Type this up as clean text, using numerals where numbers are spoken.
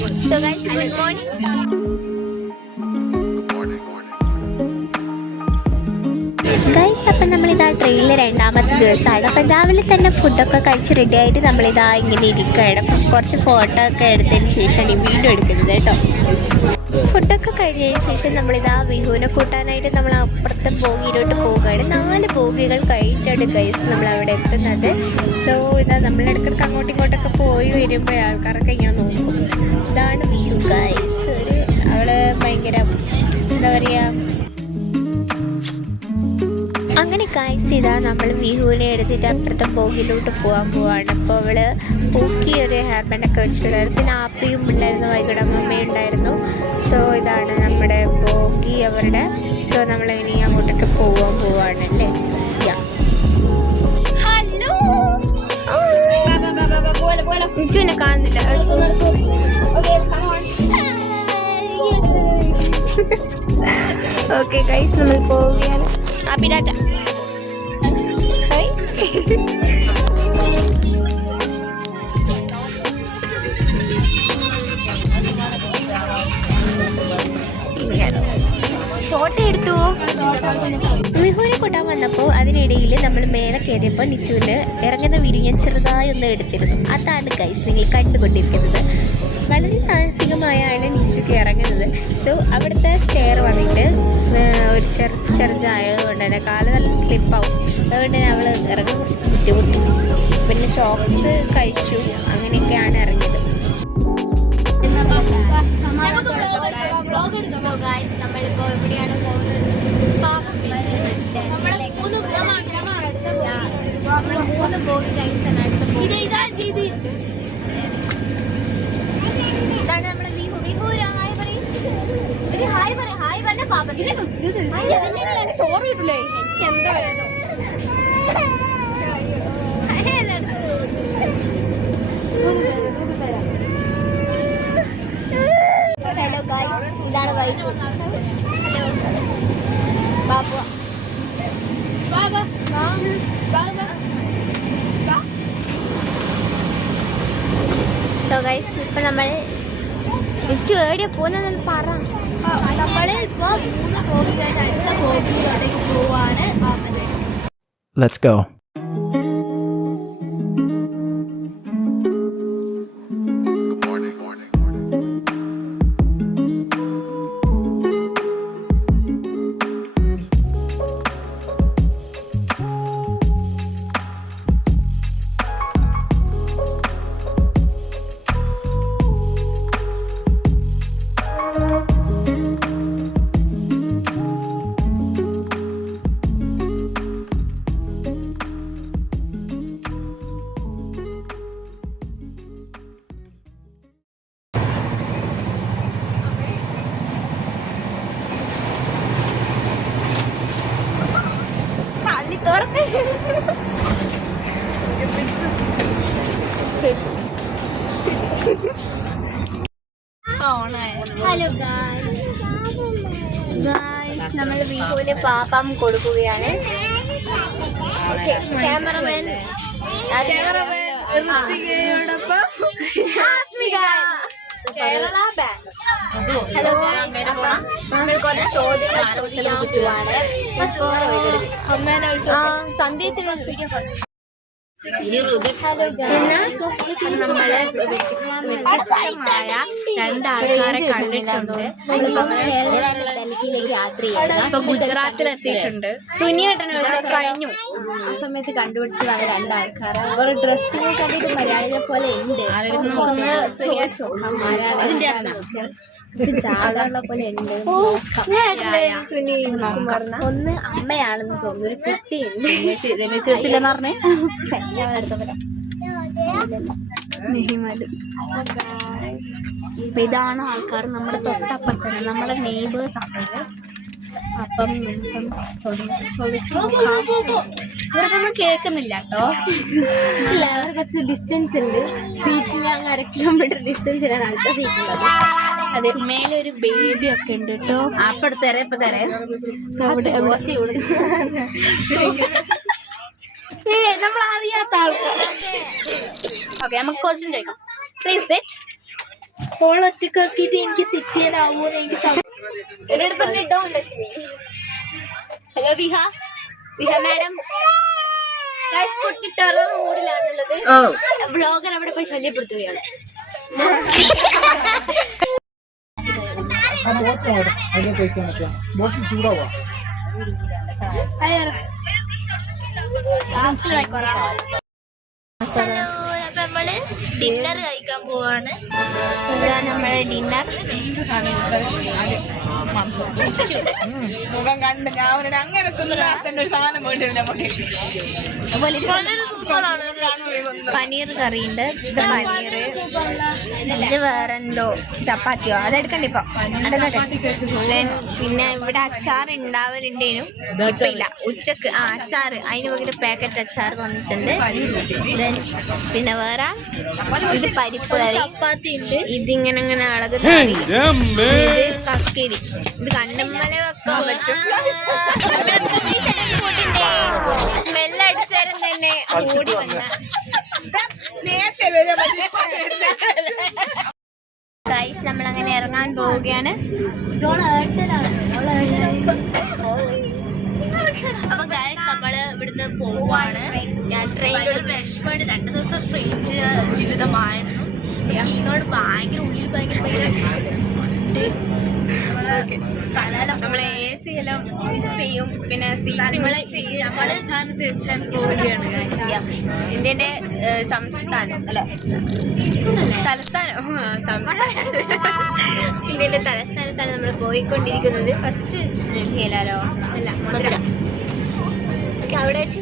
So guys, good morning. Guys, അപ്പം നമ്മളിതാ ട്രെയിനിൽ രണ്ടാമത്തെ ദിവസമാണ്. അപ്പം രാവിലെ തന്നെ ഫുഡൊക്കെ കഴിച്ച് റെഡി ആയിട്ട് നമ്മളിതാ ഇങ്ങനെ ഇരിക്കുകയാണ്. അപ്പം കുറച്ച് ഫോട്ടോ ഒക്കെ എടുത്തതിന് ശേഷമാണ് ഈ വീഡിയോ എടുക്കുന്നത് കേട്ടോ. ഫുഡൊക്കെ കഴിഞ്ഞതിന് ശേഷം നമ്മളിതാ വിഹുവിനെ കൂട്ടാനായിട്ട് നമ്മൾ അപ്പുറത്തെ ബോഗിയിലോട്ട് പോവുകയാണ്. 4 ബോഗികൾ കഴിഞ്ഞിട്ടാണ് ഗൈസ് നമ്മളവിടെ എത്തുന്നത്. സോ ഇതാ നമ്മളിടയ്ക്കിടയ്ക്ക് അങ്ങോട്ടും ഇങ്ങോട്ടൊക്കെ പോയി വരുമ്പോൾ ആൾക്കാരൊക്കെ ഇങ്ങനെ നോക്കും. ഇതാണ് വിഹു ഗൈസ്. അവള് ഭയങ്കര എന്താ പറയുക, അങ്ങനെ ഗൈസ് ഇതാ നമ്മൾ വിഹുവിനെ എടുത്തിട്ട് അപ്പുറത്തെ ബോഗിയിലോട്ട് പോവാണ്. അപ്പോൾ അവള് പൂക്കി ഒരു ഹെയർ ബാൻഡൊക്കെ വെച്ചിട്ടുണ്ടായിരുന്നു. പിന്നെ ആപ്പിയും ഉണ്ടായിരുന്നു, വൈകിടമ്മയും ഉണ്ടായിരുന്നു. സോ ഇതാണ് നമ്മുടെ ബോഗി അവരുടെ. സോ നമ്മൾ ഇനി അങ്ങോട്ടൊക്കെ പോവാണല്ലേ. ഹലോ, ചുനെ കാണുന്നില്ല. ഓക്കെ ഗൈസ്, നമ്മൾ പോവുകയാണ്. അപ്പിടാറ്റ ചോട്ട എടുത്തു. വിഹുവിനെ കൂട്ടാൻ വന്നപ്പോൾ അതിനിടയിൽ നമ്മൾ മേലെ കയറിയപ്പോൾ നിച്ചുവിന് ഇറങ്ങുന്ന വീഡിയോ ഞാൻ ചെറുതായി ഒന്ന് എടുത്തിരുന്നു. അതാണ് ഗൈസ് നിങ്ങൾ കണ്ടുകൊണ്ടിരിക്കുന്നത്. വളരെ സാഹസികമായാണ് നിച്ചുക്ക് ഇറങ്ങുന്നത്. സോ അവിടുത്തെ സ്റ്റെയർ വന്നിട്ട് ഒരു ചെറുതായതുകൊണ്ട് തന്നെ കാല് നല്ല സ്ലിപ്പാവും. അതുകൊണ്ട് തന്നെ അവൾ ഇറങ്ങാൻ കുറച്ച് ബുദ്ധിമുട്ടി. പിന്നെ ഷോക്സ് കഴിച്ചു, അങ്ങനെയൊക്കെയാണ് ഇറങ്ങിയത്. സോ ഗൈസ്, നമ്മളിപ്പോൾ എവിടെയാണ് പോകുന്നത്? നമ്മൾ 3 ബോഗി ഗൈസാണ് അടുത്ത ബോഗി. ഇതാണ് നമ്മുടെ വിഹു. വിഹു ഹായ് പറയും. ഹായ് പറഞ്ഞ പാപ്പ ചോറ് കിട്ടില്ലേ? എനിക്ക് എന്താ വേണം. ഹലോ ഗൈസ്, ഇതാണ് വൈകു. ഹലോ ബാബു. സോ ഗൈസ്, ഇപ്പം നമ്മൾ നിച്ചു എവിടെയാ പോകുന്നതെന്ന് പറ. നമ്മള് ഇപ്പൊ 3 ബോഗിയായിട്ട് അടുത്ത ബോഗിയിലേക്ക് പോവാണ്. Let's go. ഹലോ ഗായ്സ്, നമ്മൾ വിഹുവിന് പാപ്പം കൊടുക്കുകയാണ്. Okay, cameraman Kerala bank. Hello, നമ്മൾ കുറച്ച് ചോദ്യങ്ങൾ ചോദിക്കാൻ പോവാണ്. സന്ദേശിന് നമ്മള് വ്യത്യസ്തമായ 2 ആൾക്കാരെ കണ്ടിട്ടുണ്ട്. ഡൽഹിയിലേക്ക് യാത്ര ചെയ്യുന്നത് ഗുജറാത്തിലെത്തിയിട്ടുണ്ട്. സുനിയേട്ടൻ കഴിഞ്ഞു. ആ സമയത്ത് കണ്ടുപിടിച്ചതാണ് 2 ആൾക്കാരെ. അവർ ഡ്രസ്സിനെ കണ്ടിട്ട് മലയാളികളെ പോലെ ഉണ്ട്. നമുക്കൊന്ന് പോലെ ഉണ്ട്. ഒന്ന് അമ്മയാണെന്ന് തോന്നുന്നു, ഒരു കുട്ടിയുണ്ട്. അപ്പൊ ഇതാണ് ആൾക്കാർ നമ്മുടെ തൊട്ടപ്പുറത്ത് തന്നെ, നമ്മുടെ നെയ്ബേഴ്സ് ആണ്. അപ്പം ചോദിച്ചു ഇവർക്കൊന്നും കേൾക്കുന്നില്ല കേട്ടോ. ഇല്ല, അവർക്ക് കുറച്ച് ഡിസ്റ്റൻസ് ഉണ്ട്. സീറ്റിന് അങ്ങ് 1/2 കിലോമീറ്റർ ഡിസ്റ്റൻസിലാണ് അടുത്ത സീറ്റുള്ളത്. അതെ, മേലെ ഒരു ബേബി ഒക്കെ ഉണ്ട് കേട്ടോ. അവിടെ നമ്മൾ അറിയാത്ത ആൾക്കാർ. ഓക്കെ, നമുക്ക് ക്വസ്റ്റ്യൻ ചോദിക്കാം. Please set. ഒറ്റക്കാക്കിട്ട് എനിക്ക് സെറ്റ് ചെയ്യാനാവോ എനിക്ക് ഹലോ വിഹ മാഡം മൂഡിലാണുള്ളത്. വ്ളോഗർ അവിടെ പോയി ശല്യപ്പെടുത്തുകയാണ്. ഹലോ, നമ്മള് ഡിന്നർ കഴിക്കാൻ പോവാണ്. ഇതാണ് നമ്മളെ ഡിന്നർ. മുഖം കണ്ട് ഞാൻ അങ്ങനെ ഒരു സാധനം വേണ്ടില്ല നമുക്ക്. പനീർ കറി ഉണ്ട്. ഇത് പനീർ, ഇത് വേറെന്തോ ചപ്പാത്തിയോ അതെടുക്കണ്ട ഇപ്പൊ. പിന്നെ ഇവിടെ അച്ചാർ ഉണ്ടാവലുണ്ടേനും ഇപ്പൊ ഇല്ല. ഉച്ചക്ക് അച്ചാർ അതിന് പകരം പാക്കറ്റ് അച്ചാർ തന്നിട്ടുണ്ട്. പിന്നെ വേറെ ഇത് പരിപ്പ് കറി, ചപ്പാത്തി ഉണ്ട്. ഇതിങ്ങനെ ഇങ്ങനെ അളക് കറി, ഇത് കക്കിരി, ഇത് കണ്ണുമ്മല വെക്കാൻ പറ്റും. സ്മെല്ലടിച്ചാലും തന്നെ ഓടി വന്ന ഗൈസ് നമ്മളങ്ങനെ ഇറങ്ങാൻ പോവുകയാണ്. അപ്പൊ ഗൈസ് നമ്മള് ഇവിടുന്ന് പോവാണ്. ഞാൻ ട്രെയിനിൽ വിഷമമായിട്ട് 2 ദിവസം സ്ട്രേഞ്ച് ജീവിതമായിരുന്നു. എനിക്ക് ഇതിനോട് ഭയങ്കര ഉള്ളിൽ ഭയങ്കര നമ്മളെ AC എല്ലാം മിസ് ചെയ്യും. പിന്നെ സീറ്റ് മിസ് ചെയ്യും. ഇന്ത്യന്റെ സംസ്ഥാനം അല്ല തലസ്ഥാനം ഇന്ത്യന്റെ തലസ്ഥാനത്താണ് നമ്മൾ പോയിക്കൊണ്ടിരിക്കുന്നത്. ഫസ്റ്റ് ഡൽഹിയിലാലോ അല്ല മധുര. അവിടെ വെച്ച്